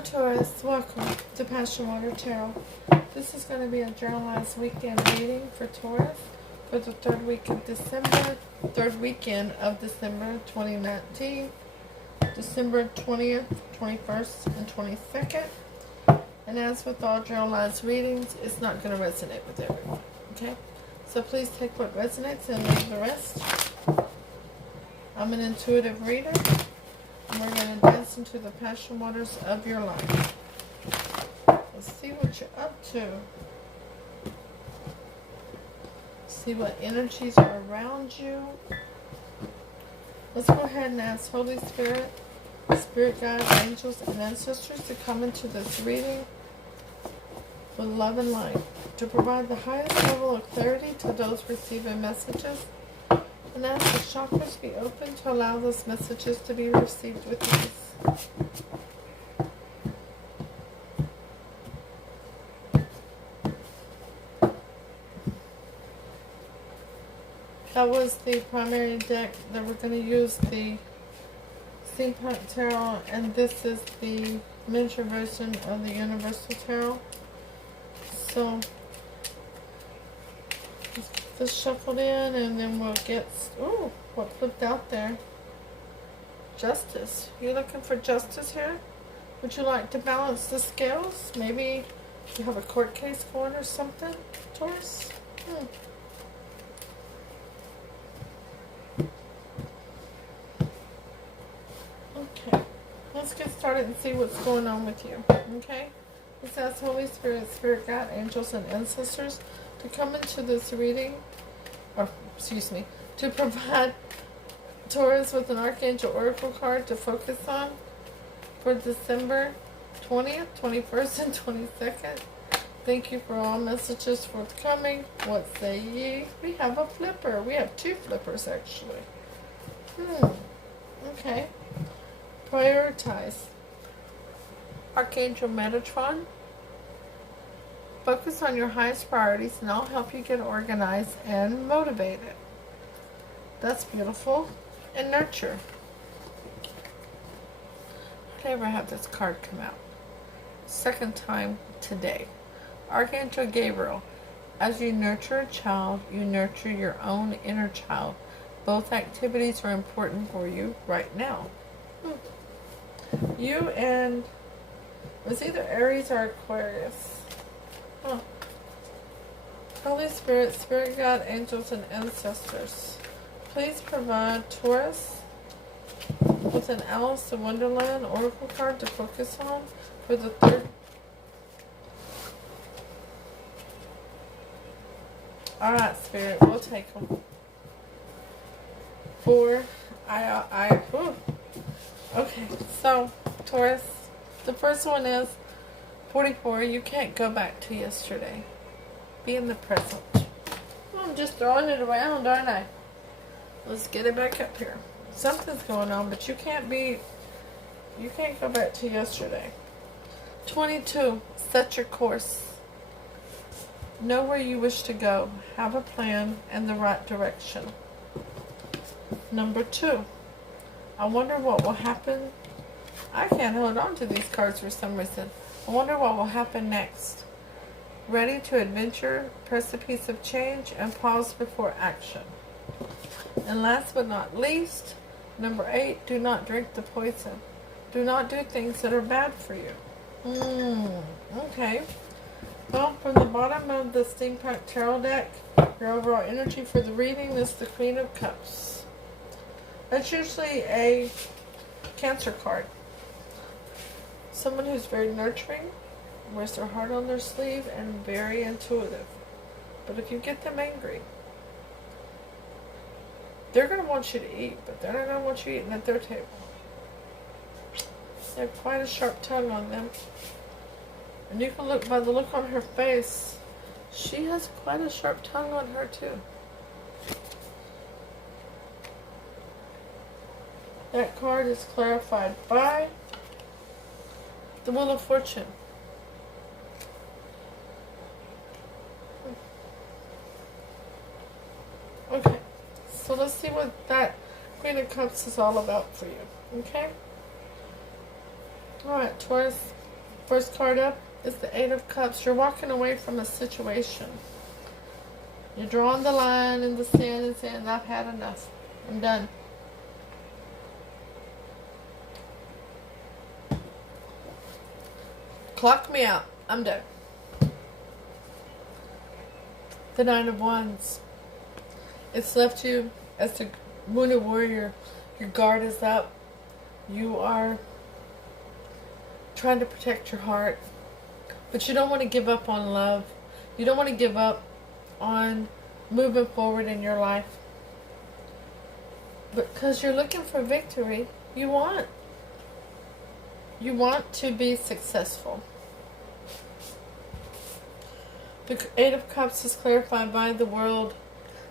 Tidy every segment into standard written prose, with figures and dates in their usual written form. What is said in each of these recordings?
Hello Taurus, welcome to Passion Water Tarot. This is going to be a journalized weekend reading for Taurus for the third weekend of December 2019, December 20th, 21st, and 22nd. And as with all journalized readings, it's not going to resonate with everyone, okay? So please take what resonates and leave the rest. I'm an intuitive reader. And we're going to dance into the passion waters of your life. Let's see what you're up to. See what energies are around you. Let's go ahead and ask Holy Spirit, Spirit Guide, Angels, and Ancestors to come into this reading with love and light, to provide the highest level of clarity to those receiving messages, and ask the chakras be open to allow those messages to be received with ease. That was the primary deck that we're going to use, the Steampunk Tarot, and this is the miniature version of the Universal Tarot. So this shuffled in, and then we'll get, ooh, what flipped out there? Justice. You looking for justice here? Would you like to balance the scales? Maybe you have a court case going or something, Taurus? Okay, let's get started and see what's going on with you, okay? Let's ask Holy Spirit, Spirit Guide, Angels, and Ancestors to come into this reading, or excuse me, to provide Taurus with an Archangel Oracle card to focus on for December 20th, 21st, and 22nd. Thank you for all messages forthcoming. What say ye? We have a flipper. We have two flippers, actually. Okay. Prioritize. Archangel Metatron. Focus on your highest priorities, and I'll help you get organized and motivated. That's beautiful. And nurture. Did I ever have this card come out? Second time today. Archangel Gabriel. As you nurture a child, you nurture your own inner child. Both activities are important for you right now. You and it was either Aries or Aquarius. Holy Spirit, Spirit Guide, Angels, and Ancestors, please provide Taurus with an Alice in Wonderland Oracle card to focus on for the third. Alright, Spirit, we'll take them. Okay, so Taurus, the first one is 44. You can't go back to yesterday. Be in the present. Well, I'm just throwing it around, aren't I? Let's get it back up here. Something's going on, but you can't go back to yesterday. 22. Set your course. Know where you wish to go. Have a plan and the right direction. Number 2. I wonder what will happen. I can't hold on to these cards for some reason. I wonder what will happen next. Ready to adventure, press a piece of change, and pause before action. And last but not least, number 8, do not drink the poison. Do not do things that are bad for you. Okay. Well, from the bottom of the Steampunk Tarot deck, your overall energy for the reading is the Queen of Cups. That's usually a Cancer card. Someone who's very nurturing, wears their heart on their sleeve, and very intuitive. But if you get them angry, they're going to want you to eat, but they're not going to want you eating at their table. They have quite a sharp tongue on them. And you can look by the look on her face, she has quite a sharp tongue on her too. That card is clarified by the Wheel of Fortune. Okay, so let's see what that Queen of Cups is all about for you, okay? Alright, Taurus, First card up is the Eight of Cups. You're walking away from a situation. You're drawing the line in the sand and saying, I've had enough. I'm done. Clock me out. I'm done. The Nine of Wands. It's left you as a wounded warrior. Your guard is up. You are trying to protect your heart. But you don't want to give up on love. You don't want to give up on moving forward in your life. Because you're looking for victory. You want to be successful. The Eight of Cups is clarified by the world.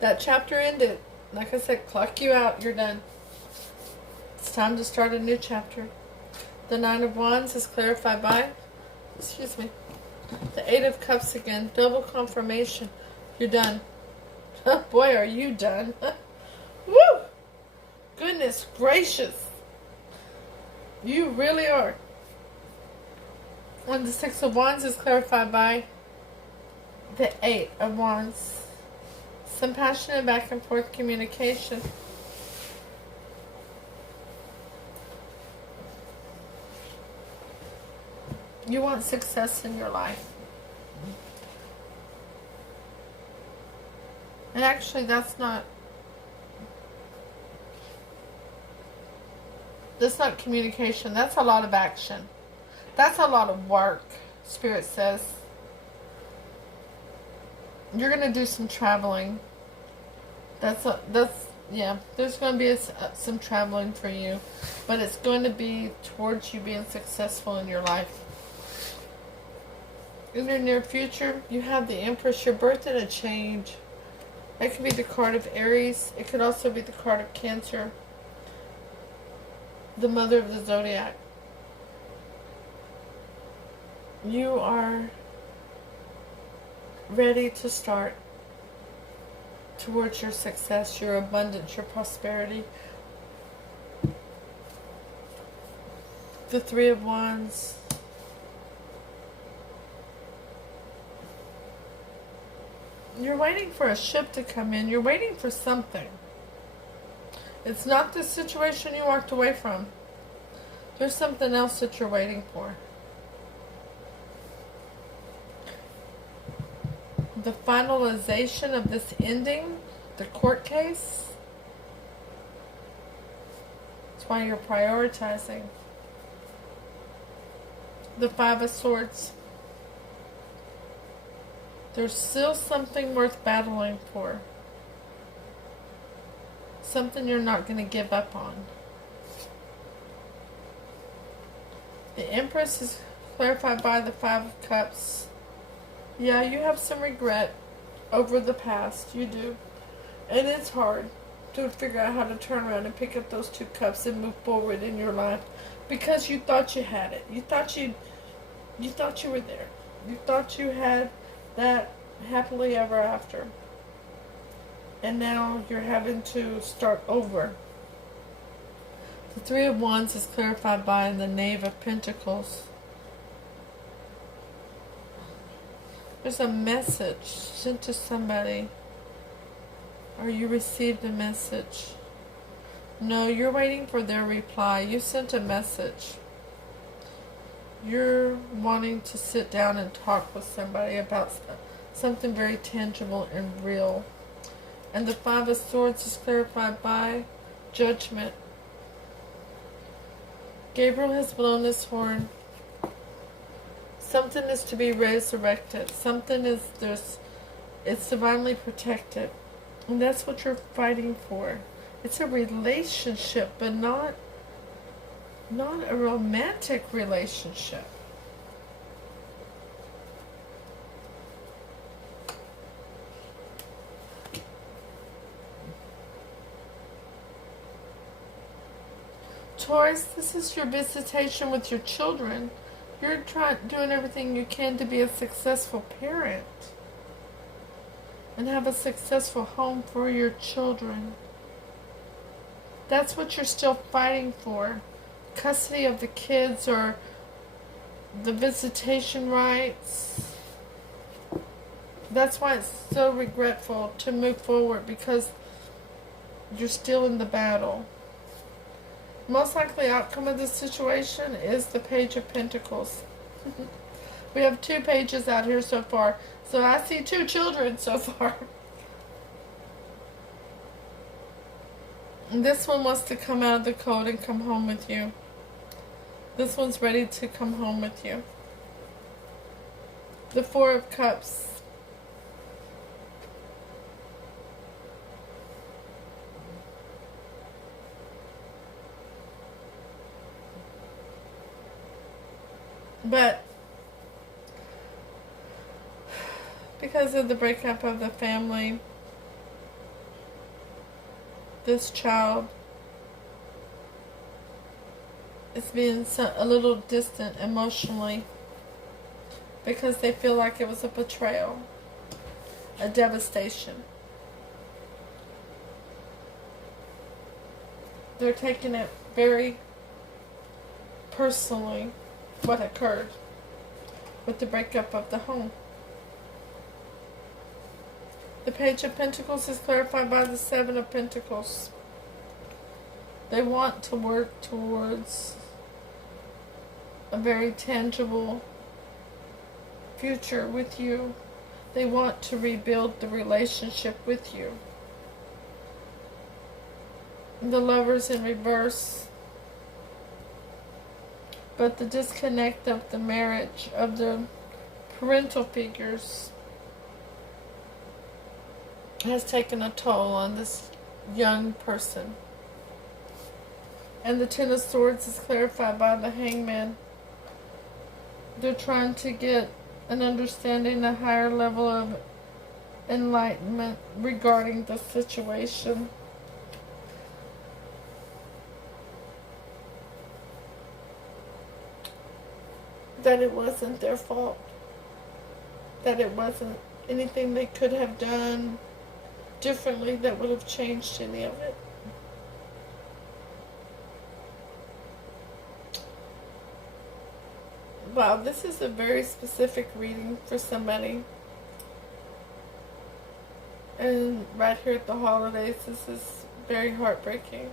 That chapter ended. Like I said, clock you out. You're done. It's time to start a new chapter. The Nine of Wands is clarified by, the Eight of Cups again. Double confirmation. You're done. Boy, are you done. Woo! Goodness gracious. You really are. And the Six of Wands is clarified by the Eight of Wands. Some passionate back and forth communication. You want success in your life. And actually that's not communication. That's a lot of action. That's a lot of work, Spirit says. You're going to do some traveling. Yeah, there's going to be some traveling for you. But it's going to be towards you being successful in your life. In your near future, you have the Empress. You're birthing a change. It could be the card of Aries. It could also be the card of Cancer. The Mother of the Zodiac. You are ready to start towards your success, your abundance, your prosperity. The Three of Wands. You're waiting for a ship to come in. You're waiting for something. It's not the situation you walked away from. There's something else that you're waiting for. The finalization of this ending, the court case. That's why you're prioritizing. The Five of Swords. There's still something worth battling for. Something you're not going to give up on. The Empress is clarified by the Five of Cups. Yeah, you have some regret over the past. You do. And it's hard to figure out how to turn around and pick up those two cups and move forward in your life. Because you thought you had it. You thought you were there. You thought you had that happily ever after. And now you're having to start over. The Three of Wands is clarified by the Knave of Pentacles. There's a message sent to somebody. Or you received a message. No, you're waiting for their reply. You sent a message. You're wanting to sit down and talk with somebody about something very tangible and real. And the Five of Swords is clarified by Judgment. Gabriel has blown his horn. Something is to be resurrected. Something is, it's divinely protected. And that's what you're fighting for. It's a relationship, but not a romantic relationship. Taurus, this is your visitation with your children. You're doing everything you can to be a successful parent and have a successful home for your children. That's what you're still fighting for. Custody of the kids, or the visitation rights. That's why it's so regretful to move forward, because you're still in the battle. Most likely outcome of this situation is the Page of Pentacles. We have 2 pages out here so far. So I see 2 children so far. And this one wants to come out of the code and come home with you. This one's ready to come home with you. The 4 of Cups. But because of the breakup of the family, this child is being a little distant emotionally, because they feel like it was a betrayal, a devastation. They're taking it very personally, what occurred with the breakup of the home. The Page of Pentacles is clarified by the 7 of Pentacles. They want to work towards a very tangible future with you. They want to rebuild the relationship with you. The Lovers in reverse. But the disconnect of the marriage, of the parental figures, has taken a toll on this young person. And the 10 of Swords is clarified by the Hangman. They're trying to get an understanding, a higher level of enlightenment regarding the situation. That it wasn't their fault. That it wasn't anything they could have done differently that would have changed any of it. Wow, this is a very specific reading for somebody. And right here at the holidays, this is very heartbreaking.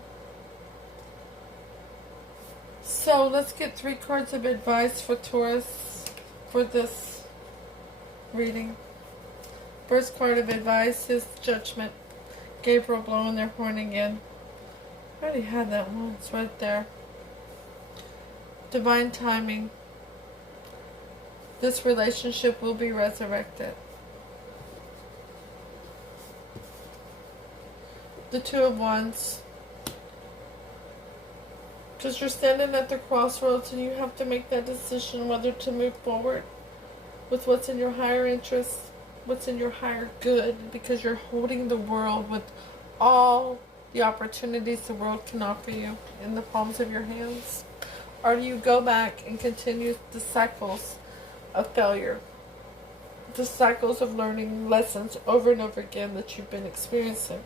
So let's get 3 cards of advice for Taurus for this reading. First card of advice is Judgment. Gabriel blowing their horn again. I already had that one. It's right there. Divine timing. This relationship will be resurrected. The 2 of Wands. Because you're standing at the crossroads and you have to make that decision whether to move forward with what's in your higher interest, what's in your higher good, because you're holding the world with all the opportunities the world can offer you in the palms of your hands. Or do you go back and continue the cycles of failure, the cycles of learning lessons over and over again that you've been experiencing?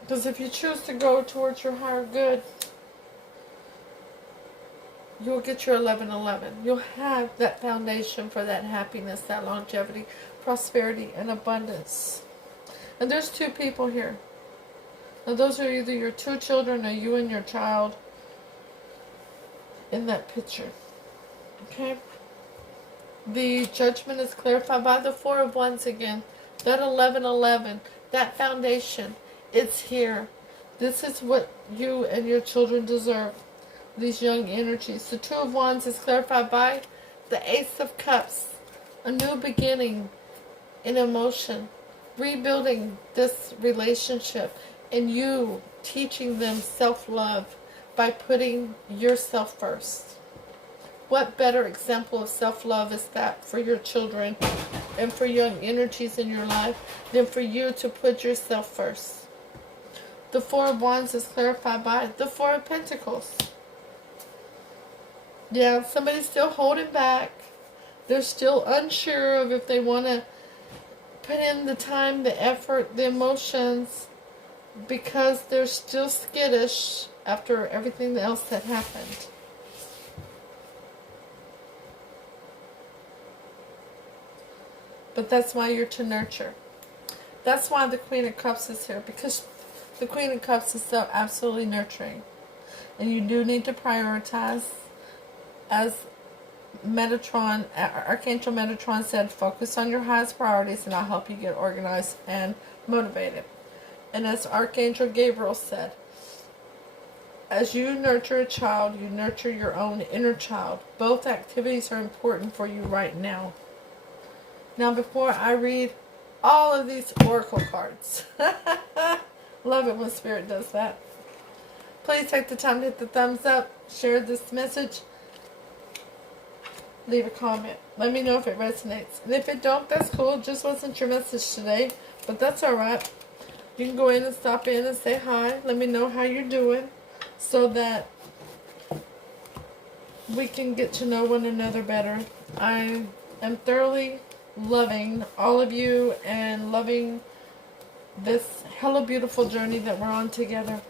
Because if you choose to go towards your higher good, you'll get your 1111. You'll have that foundation for that happiness, that longevity, prosperity, and abundance. And there's 2 people here. Now those are either your 2 children or you and your child in that picture. Okay? The Judgment is clarified by the 4 of Wands again. That 1111, that foundation, it's here. This is what you and your children deserve. These young energies. The 2 of Wands is clarified by the Ace of Cups. A new beginning in emotion. Rebuilding this relationship. And you teaching them self-love by putting yourself first. What better example of self-love is that for your children and for young energies in your life than for you to put yourself first? The 4 of Wands is clarified by the 4 of Pentacles. Yeah, somebody's still holding back. They're still unsure of if they want to put in the time, the effort, the emotions, because they're still skittish after everything else that happened. But that's why you're to nurture. That's why the Queen of Cups is here, because the Queen of Cups is so absolutely nurturing. And you do need to prioritize, as Archangel Metatron said, focus on your highest priorities and I'll help you get organized and motivated. And as Archangel Gabriel said, as you nurture a child, you nurture your own inner child. Both activities are important for you right now. Now, before I read all of these oracle cards, love it when Spirit does that. Please take the time to hit the thumbs up, share this message, leave a comment. Let me know if it resonates. And if it don't, that's cool. It just wasn't your message today, but that's alright. You can go in and stop in and say hi. Let me know how you're doing so that we can get to know one another better. I am thoroughly loving all of you and loving this hella beautiful journey that we're on together.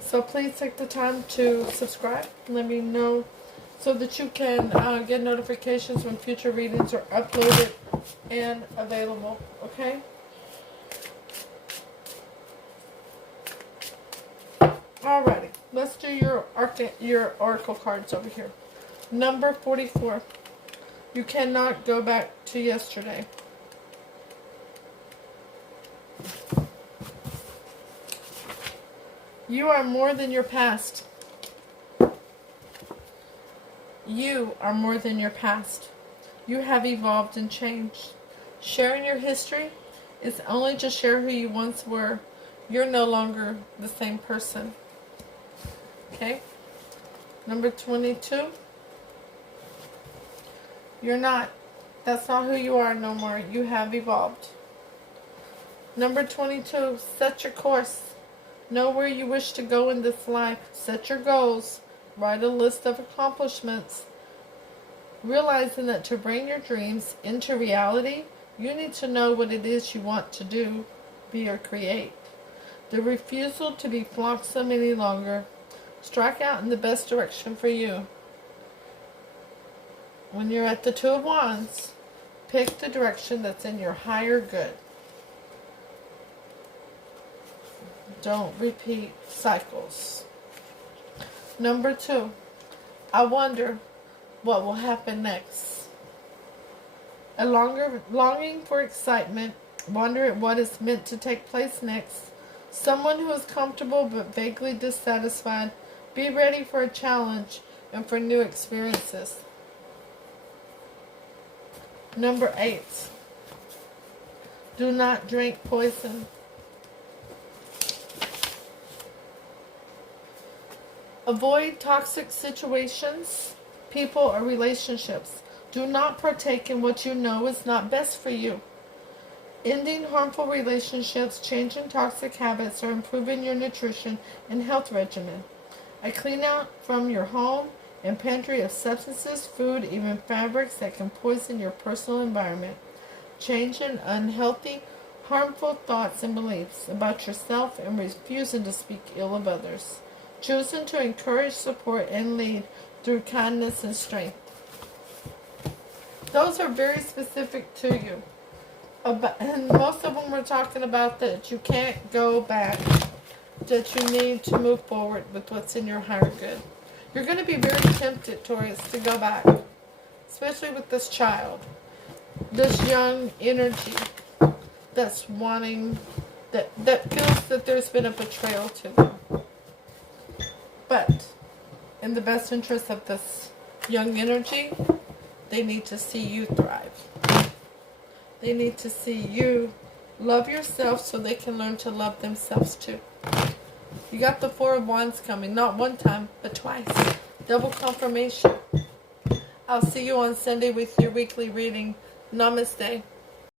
So please take the time to subscribe. Let me know so that you can get notifications when future readings are uploaded and available. Okay? Alrighty. Let's do your oracle cards over here. Number 44. You cannot go back to yesterday. You are more than your past. You are more than your past. You have evolved and changed. Sharing your history is only to share who you once were. You're no longer the same person. Okay? Number 22. You're not. That's not who you are no more. You have evolved. Number 22. Set your course. Know where you wish to go in this life. Set your goals. Write a list of accomplishments. Realizing that to bring your dreams into reality, you need to know what it is you want to do, be, or create. The refusal to be flotsam any longer. Strike out in the best direction for you. When you're at the Two of Wands, pick the direction that's in your higher good. Don't repeat cycles. Number 2, I wonder what will happen next. A longing for excitement, wonder at what is meant to take place next. Someone who is comfortable but vaguely dissatisfied. Be ready for a challenge and for new experiences. Number 8, do not drink poison. Avoid toxic situations, people, or relationships. Do not partake in what you know is not best for you. Ending harmful relationships, changing toxic habits, or improving your nutrition and health regimen. A clean out from your home and pantry of substances, food, even fabrics that can poison your personal environment. Changing unhealthy, harmful thoughts and beliefs about yourself and refusing to speak ill of others. Choosing to encourage, support, and lead through kindness and strength. Those are very specific to you. And most of them were talking about that you can't go back, that you need to move forward with what's in your higher good. You're going to be very tempted, Taurus, to go back, especially with this child, this young energy that's wanting, that feels that there's been a betrayal to them. But in the best interest of this young energy, they need to see you thrive. They need to see you love yourself so they can learn to love themselves too. You got the Four of Wands coming, not one time, but twice. Double confirmation. I'll see you on Sunday with your weekly reading. Namaste.